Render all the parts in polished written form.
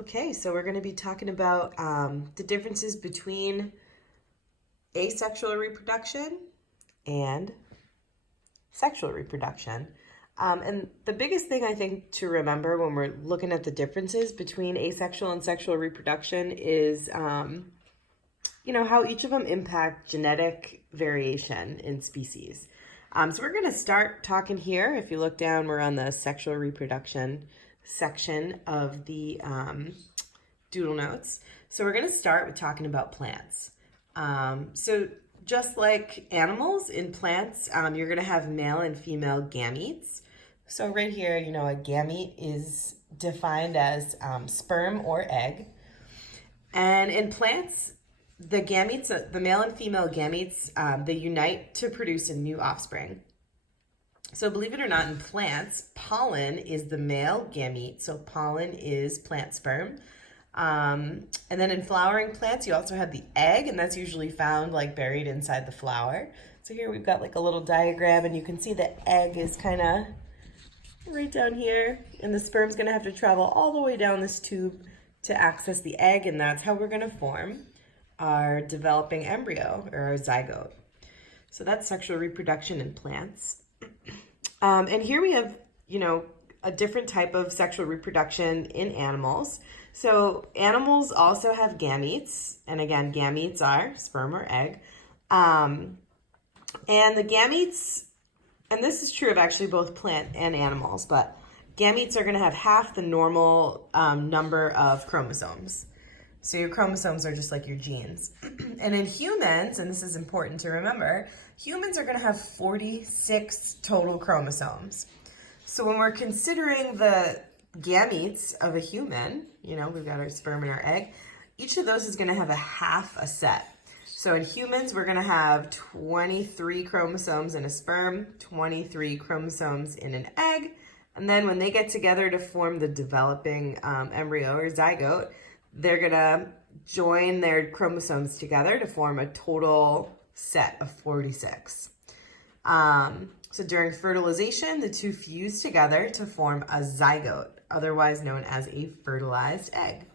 Okay, so we're going to be talking about the differences between asexual reproduction and sexual reproduction. And the biggest thing I think to remember when we're looking at the differences between asexual and sexual reproduction is, how each of them impact genetic variation in species. So we're going to start talking here. If you look down, we're on the sexual reproduction section of the doodle notes. So we're going to start with talking about plants. So just like animals, in plants, you're going to have male and female gametes. So right here, a gamete is defined as sperm or egg. And in plants, the gametes, the male and female gametes, they unite to produce a new offspring. So believe it or not, in plants, pollen is the male gamete. So pollen is plant sperm. And then in flowering plants, you also have the egg, and that's usually found like buried inside the flower. So here we've got like a little diagram, and you can see the egg is kind of right down here, and the sperm's going to have to travel all the way down this tube to access the egg, and that's how we're going to form our developing embryo or our zygote. So that's sexual reproduction in plants. And here we have, a different type of sexual reproduction in animals. So animals also have gametes, and again, gametes are sperm or egg. And the gametes, and this is true of actually both plant and animals, but gametes are going to have half the normal number of chromosomes. So your chromosomes are just like your genes. And in humans, and this is important to remember, humans are going to have 46 total chromosomes. So when we're considering the gametes of a human, we've got our sperm and our egg, each of those is going to have a half a set. So in humans, we're going to have 23 chromosomes in a sperm, 23 chromosomes in an egg, and then when they get together to form the developing embryo or zygote, they're going to join their chromosomes together to form a total set of 46. So during fertilization, the two fuse together to form a zygote, otherwise known as a fertilized egg.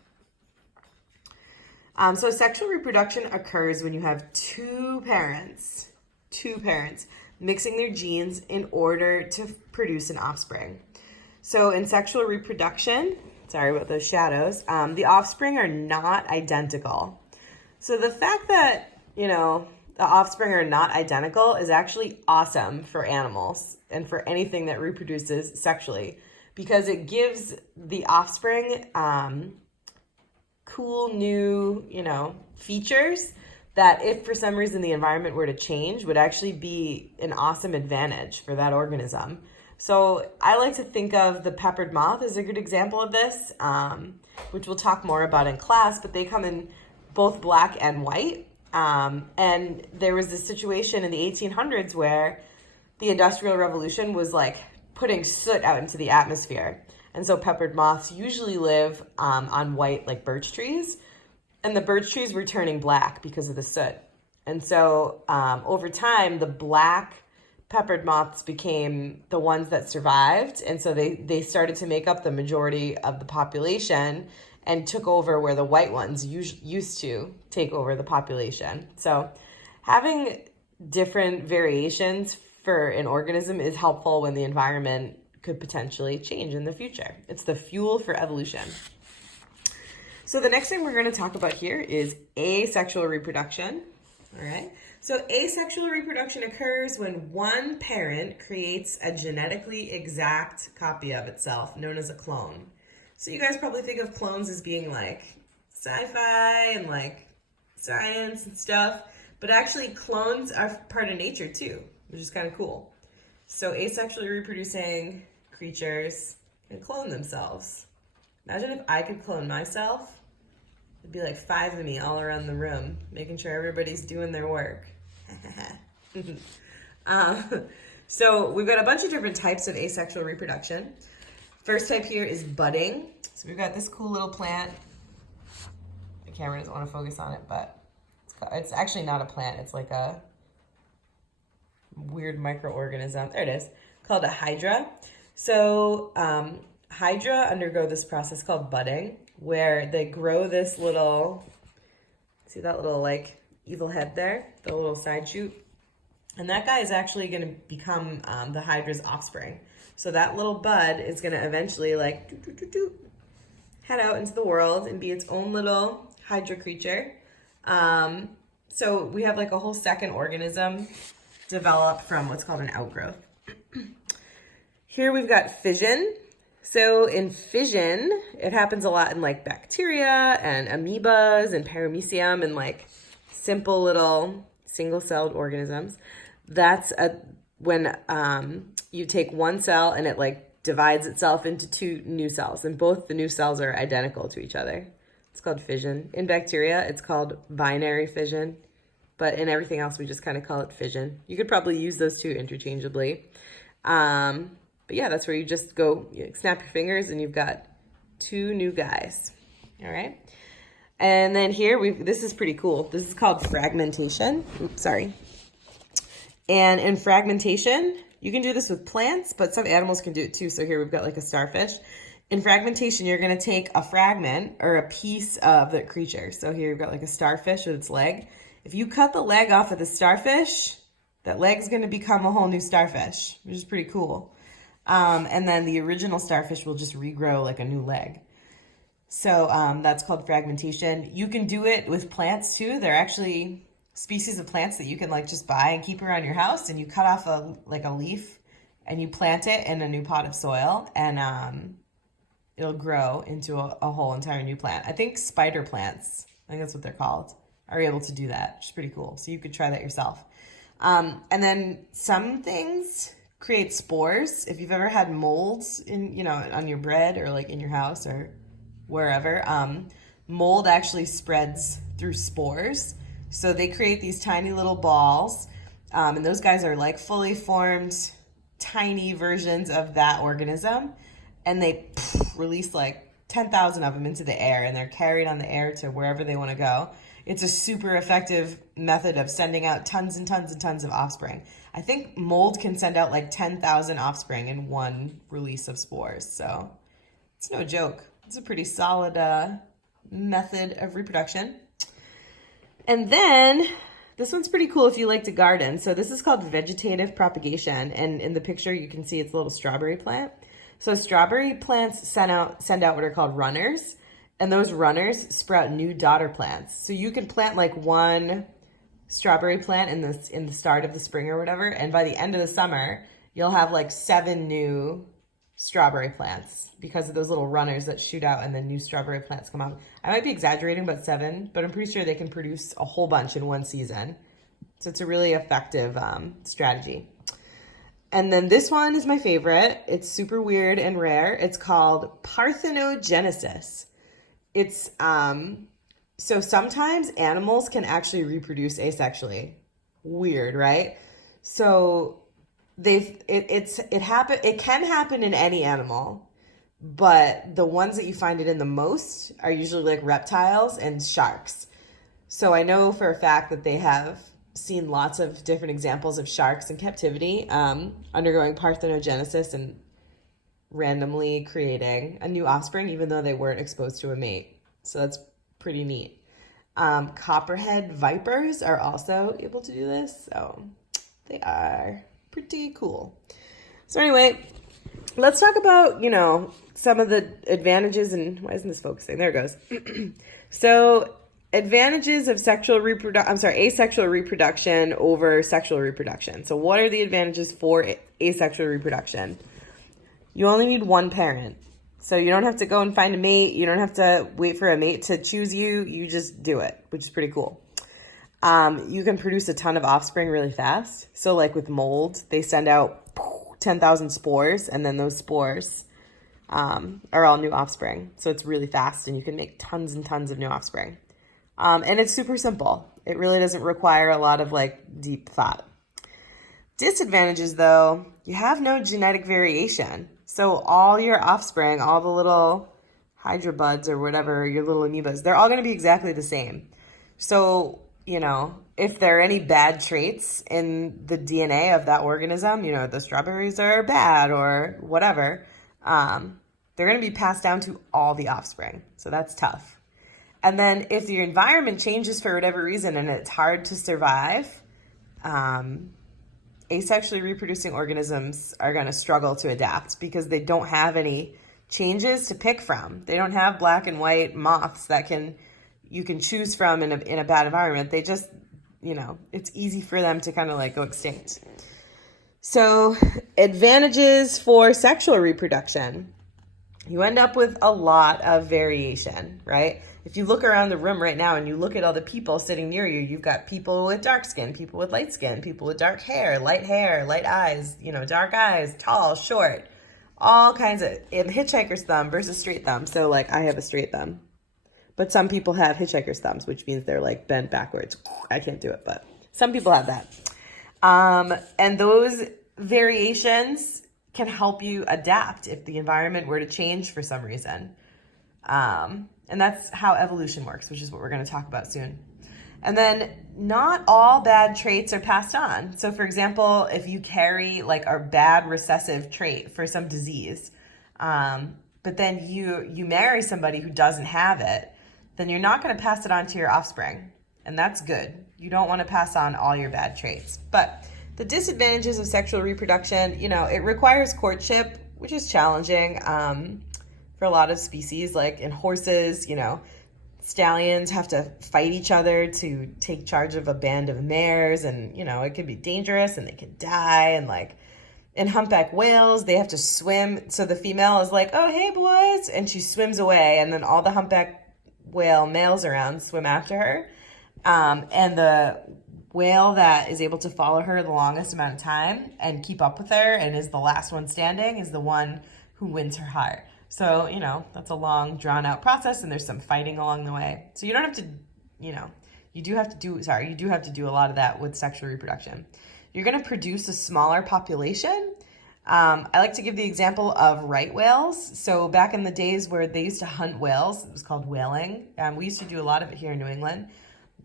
So sexual reproduction occurs when you have two parents mixing their genes in order to produce an offspring. So in sexual reproduction, sorry about those shadows, the offspring are not identical. So the fact that, the offspring are not identical is actually awesome for animals and for anything that reproduces sexually, because it gives the offspring cool new, features that if for some reason the environment were to change would actually be an awesome advantage for that organism. So I like to think of the peppered moth as a good example of this, which we'll talk more about in class, but they come in both black and white. And there was this situation in the 1800s where the Industrial Revolution was like putting soot out into the atmosphere. And so peppered moths usually live on white, like birch trees. And the birch trees were turning black because of the soot. And so over time, the black peppered moths became the ones that survived. And so they started to make up the majority of the population and took over where the white ones used to take over the population. So having different variations for an organism is helpful when the environment could potentially change in the future. It's the fuel for evolution. So the next thing we're going to talk about here is asexual reproduction. All right. So asexual reproduction occurs when one parent creates a genetically exact copy of itself, known as a clone. So you guys probably think of clones as being like sci-fi and like science and stuff, but actually clones are part of nature too, which is kind of cool. So asexually reproducing creatures can clone themselves. Imagine if I could clone myself. It'd be like 5 of me all around the room, making sure everybody's doing their work. So we've got a bunch of different types of asexual reproduction. First type here is budding. So we've got this cool little plant. The camera doesn't want to focus on it, but it's actually not a plant. It's like a weird microorganism. There it is, called a hydra. So Hydra undergo this process called budding, where they grow this little, see that little like evil head there, the little side shoot? And that guy is actually going to become the Hydra's offspring. So that little bud is going to eventually like head out into the world and be its own little Hydra creature. So we have like a whole second organism develop from what's called an outgrowth. Here we've got fission. So in fission, it happens a lot in like bacteria and amoebas and paramecium and like simple little single-celled organisms. That's when you take one cell and it like divides itself into two new cells, and both the new cells are identical to each other. It's called fission. In bacteria, it's called binary fission, but in everything else, we just kind of call it fission. You could probably use those two interchangeably. But yeah, that's where you just go, you snap your fingers and you've got two new guys. All right. And then here, this is pretty cool. This is called fragmentation. Oops, sorry. And in fragmentation, you can do this with plants, but some animals can do it too. So here we've got like a starfish. In fragmentation, you're going to take a fragment or a piece of the creature. So here you've got like a starfish with its leg. If you cut the leg off of the starfish, that leg's going to become a whole new starfish, which is pretty cool. And then the original starfish will just regrow like a new leg. So that's called fragmentation. You can do it with plants too. They're actually species of plants that you can like just buy and keep around your house, and you cut off a leaf and you plant it in a new pot of soil, and it'll grow into a whole entire new plant. I think spider plants, I think that's what they're called, are able to do that, which is pretty cool. So you could try that yourself. And then some things create spores. If you've ever had molds in, on your bread or like in your house or wherever, mold actually spreads through spores. So they create these tiny little balls, and those guys are like fully formed tiny versions of that organism, and they release like 10,000 of them into the air, and they're carried on the air to wherever they want to go. It's a super effective method of sending out tons and tons and tons of offspring. I think mold can send out like 10,000 offspring in one release of spores. So it's no joke. It's a pretty solid method of reproduction. And then this one's pretty cool if you like to garden. So this is called vegetative propagation. And in the picture, you can see it's a little strawberry plant. So strawberry plants send out what are called runners. And those runners sprout new daughter plants. So you can plant like one strawberry plant in the start of the spring or whatever, and by the end of the summer, you'll have like 7 new strawberry plants because of those little runners that shoot out and then new strawberry plants come out. I might be exaggerating about 7, but I'm pretty sure they can produce a whole bunch in one season. So it's a really effective strategy. And then this one is my favorite. It's super weird and rare. It's called parthenogenesis. It's so sometimes animals can actually reproduce asexually. Weird, right? So it can happen in any animal, but the ones that you find it in the most are usually like reptiles and sharks. So I know for a fact that they have seen lots of different examples of sharks in captivity undergoing parthenogenesis and randomly creating a new offspring, even though they weren't exposed to a mate. So that's pretty neat. Copperhead vipers are also able to do this, so they are pretty cool. So anyway, let's talk about, some of the advantages and why isn't this focusing? There it goes. So advantages of asexual reproduction over sexual reproduction. So what are the advantages for asexual reproduction? You only need one parent. So you don't have to go and find a mate. You don't have to wait for a mate to choose you. You just do it, which is pretty cool. You can produce a ton of offspring really fast. So like with mold, they send out 10,000 spores, and then those spores are all new offspring. So it's really fast, and you can make tons and tons of new offspring. And it's super simple. It really doesn't require a lot of like deep thought. Disadvantages though, you have no genetic variation. So all your offspring, all the little hydra buds or whatever, your little amoebas, they're all going to be exactly the same. So, if there are any bad traits in the DNA of that organism, the strawberries are bad or whatever, they're going to be passed down to all the offspring. So that's tough. And then if your environment changes for whatever reason and it's hard to survive, asexually reproducing organisms are going to struggle to adapt because they don't have any changes to pick from. They don't have black and white moths that you can choose from in a bad environment. They just, it's easy for them to kind of like go extinct. So advantages for sexual reproduction. You end up with a lot of variation, right? If you look around the room right now and you look at all the people sitting near you, you've got people with dark skin, people with light skin, people with dark hair, light eyes, dark eyes, tall, short, all kinds of, and hitchhiker's thumb versus straight thumb. So like I have a straight thumb, but some people have hitchhiker's thumbs, which means they're like bent backwards. I can't do it, but some people have that. And those variations can help you adapt if the environment were to change for some reason. And that's how evolution works, which is what we're going to talk about soon. And then not all bad traits are passed on. So for example, if you carry like a bad recessive trait for some disease, but then you marry somebody who doesn't have it, then you're not going to pass it on to your offspring. And that's good. You don't want to pass on all your bad traits. But the disadvantages of sexual reproduction, it requires courtship, which is challenging for a lot of species. Like in horses, stallions have to fight each other to take charge of a band of mares, and it can be dangerous and they can die. And like in humpback whales, they have to swim. So the female is like, oh, hey boys, and she swims away, and then all the humpback whale males around swim after her. And the whale that is able to follow her the longest amount of time and keep up with her and is the last one standing is the one who wins her heart. So, that's a long, drawn-out process, and there's some fighting along the way. So you don't have to, you do have to do a lot of that with sexual reproduction. You're going to produce a smaller population. I like to give the example of right whales. So back in the days where they used to hunt whales, it was called whaling. We used to do a lot of it here in New England.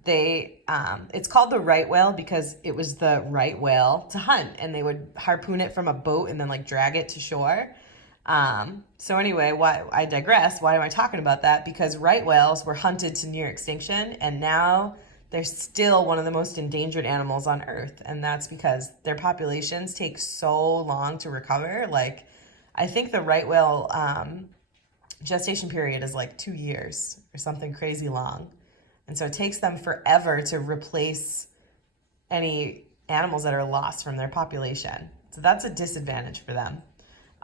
It's called the right whale because it was the right whale to hunt, and they would harpoon it from a boat and then like drag it to shore. So anyway, I digress. Why am I talking about that? Because right whales were hunted to near extinction, and now they're still one of the most endangered animals on Earth. And that's because their populations take so long to recover. Like, I think the right whale gestation period is like 2 years or something crazy long. And so it takes them forever to replace any animals that are lost from their population. So that's a disadvantage for them.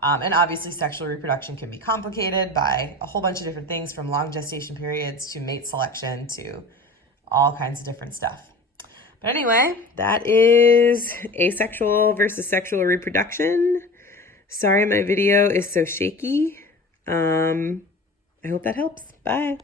And obviously sexual reproduction can be complicated by a whole bunch of different things, from long gestation periods to mate selection to all kinds of different stuff. But anyway, that is asexual versus sexual reproduction. Sorry my video is so shaky. I hope that helps. Bye.